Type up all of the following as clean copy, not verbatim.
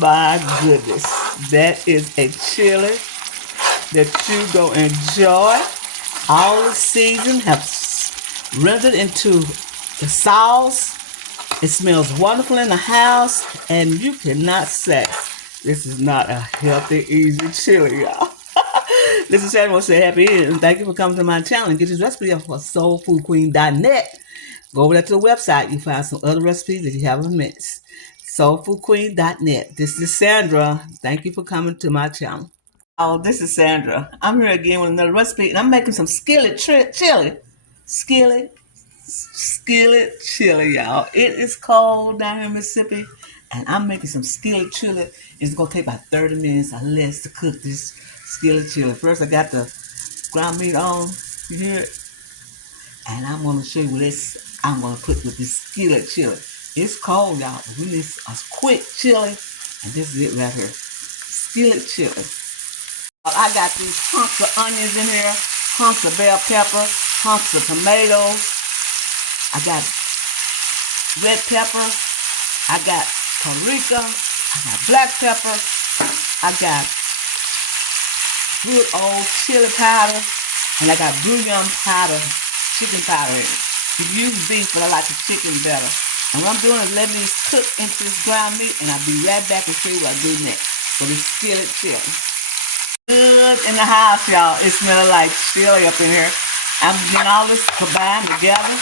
My goodness, that is a chili that you gonna enjoy. All the season have rendered into the sauce. It smells wonderful in the house, and you cannot say this is not a healthy, easy chili, y'all. This is Sandra. Say happy eating, and thank you for coming to my channel. And get this recipe off of soulfoodqueen.net. Go over there to the website. You find some other recipes that you haven't missed. Soulfoodqueen.net. This is Sandra. Thank you for coming to my channel. Oh, this is Sandra. I'm here again with another recipe, and I'm making some skillet chili. Skillet chili, y'all. It is cold down here in Mississippi, and I'm making some skillet chili. It's gonna take about 30 minutes or less to cook this skillet chili. First, I got the ground meat on. You hear it? And I'm gonna show you what this I'm gonna put with this skillet chili. It's cold, y'all. But we need a quick chili, and this is it right here. Skillet chili. I got these hunks of onions in here, hunks of bell pepper, hunks of tomatoes. I got red pepper. I got paprika. I got black pepper. I got good old chili powder. And I got bouillon powder, chicken powder in it. You use beef, but I like the chicken better. And what I'm doing is letting these cook into this ground meat, and I'll be right back and show you what I do next for this skillet chili. Good in the house, y'all. It's smelling like chili up in here. I'm getting all this combined together.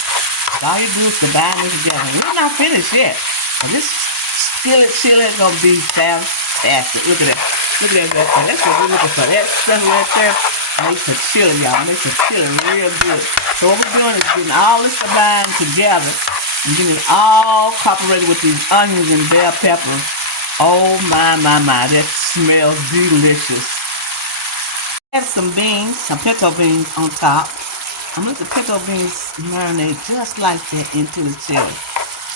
All you do is combine this together. We're not finished yet. But this skillet chili is going to be fantastic. Look at that. Look at that right there. That's what we're looking for. That stuff right there makes the chili, y'all. Makes the chili real good. So what we're doing is getting all this combined together and getting it all cooperated with these onions and bell peppers. Oh my. That smells delicious. Add some beans, some pinto beans on top. I'm going to let the pinto beans marinate just like that into the chili.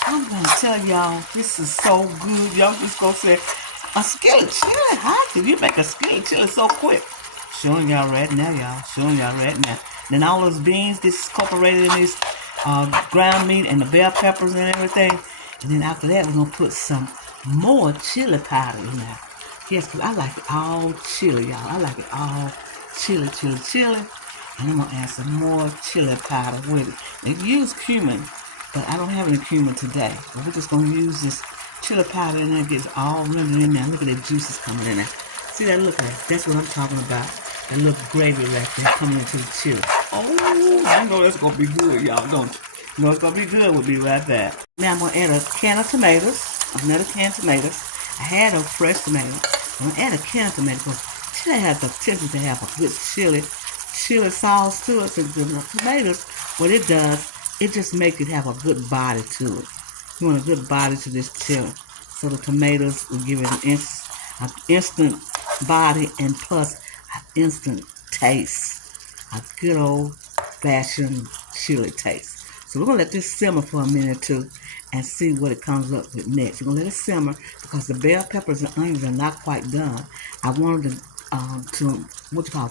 I'm going to tell y'all, this is so good. Y'all just going to say, a skillet chili? How can you make a skillet chili so quick? Showing y'all right now, y'all. Showing y'all right now. Then all those beans get incorporated in this ground meat and the bell peppers and everything. And then after that, we're going to put some more chili powder in there. Yes, because I like it all chili, y'all. I like it all chili. And I'm going to add some more chili powder with it. They use cumin, but I don't have any cumin today. But we're just going to use this chili powder in there. It gets all rendered in there. Look at the juices coming in there. See that? Look at that. That's what I'm talking about. That little gravy right there coming into the chili. Oh, I know that's going to be good, y'all, don't you? You know it's going to be good. We'll be right back. Now I'm going to add a can of tomatoes. Another can of tomatoes. I had a fresh tomato. I'm going to add a can of tomatoes because chili has the tendency to have a good chili sauce to it. So the tomatoes, what it does, it just makes it have a good body to it. You want a good body to this chili. So the tomatoes will give it an instant body and plus an instant taste. A good old fashioned chili taste. So we're going to let this simmer for a minute or two and see what it comes up with next. We're going to let it simmer because the bell peppers and onions are not quite done. I wanted to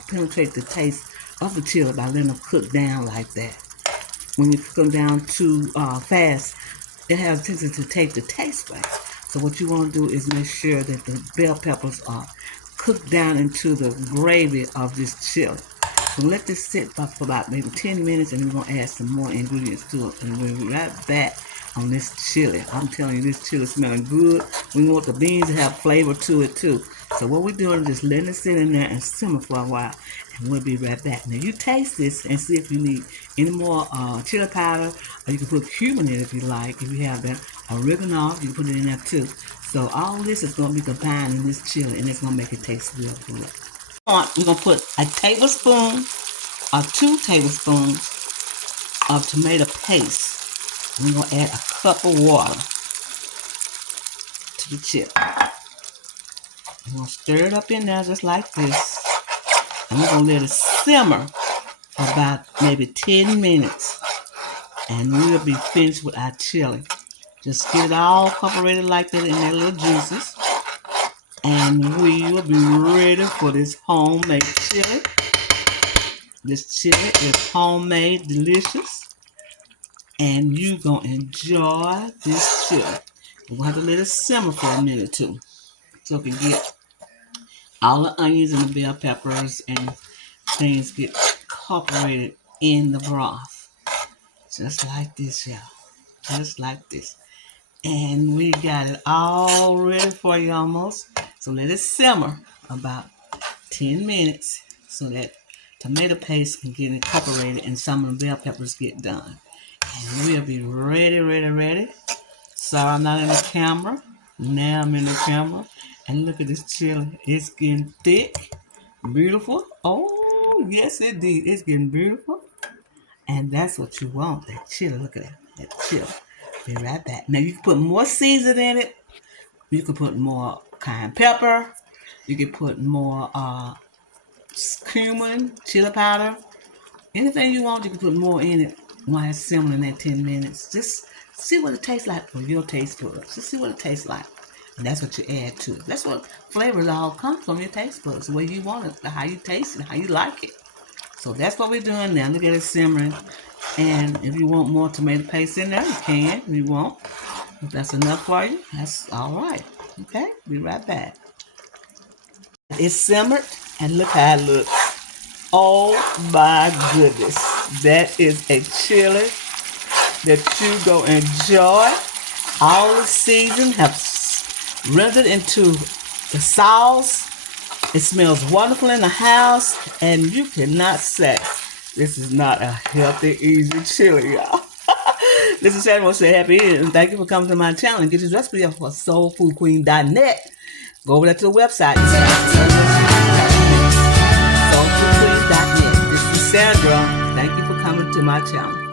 penetrate the taste of the chili by letting them cook down like that. When you cook them down too fast, it has a tendency to take the taste away. So what you want to do is make sure that the bell peppers are cooked down into the gravy of this chili. So let this sit for about maybe 10 minutes, and we're going to add some more ingredients to it. And we'll be right back on this chili. I'm telling you, this chili is smelling good. We want the beans to have flavor to it too. So what we're doing is just letting it sit in there and simmer for a while, and we'll be right back. Now you taste this and see if you need any more chili powder, or you can put cumin in it if you like. If you have that oregano, you can put it in there too. So all this is going to be combined in this chili, and it's going to make it taste real good. We're going to put a tablespoon or 2 tablespoons of tomato paste. We're going to add a cup of water to the chili. We're going to stir it up in there just like this. And we're going to let it simmer for about maybe 10 minutes. And we'll be finished with our chili. Just get it all incorporated like that in their little juices. And we will be ready for this homemade chili. This chili is homemade, delicious. And you're going to enjoy this chili. We're going to have to let it simmer for a minute or two. so it can get all the onions and the bell peppers and things get incorporated in the broth. Just like this, y'all. Just like this. And we got it all ready for you almost. So let it simmer about 10 minutes so that tomato paste can get incorporated and some of the bell peppers get done. And we'll be ready. Sorry I'm not in the camera. Now I'm in the camera. And look at this chili. It's getting thick. Beautiful. Oh, yes it did. It's getting beautiful. And that's what you want. That chili. Look at that. That chili. Be right back. Now you can put more seasoning in it. You can put more cayenne pepper. You can put more cumin, chili powder. Anything you want, you can put more in it while it's simmering that 10 minutes. Just see what it tastes like for your taste buds. Just see what it tastes like. And that's what you add to it. That's what flavors all come from your taste buds. The way you want it, how you taste it, how you like it. So that's what we're doing now. Look at it simmering. And if you want more tomato paste in there, you can. If you want. If that's enough for you, that's all right. Okay? Be right back. It's simmered, and look how it looks. Oh my goodness. That is a chili that you go enjoy. All the season have rendered into the sauce. It smells wonderful in the house, and you cannot say this is not a healthy, easy chili, y'all. This is Sharon say happy and thank you for coming to my channel and get this recipe off of soulfoodqueen.net. Go over there to the website. soulfoodqueen.net. This is Sandra. Thank you for coming to my channel.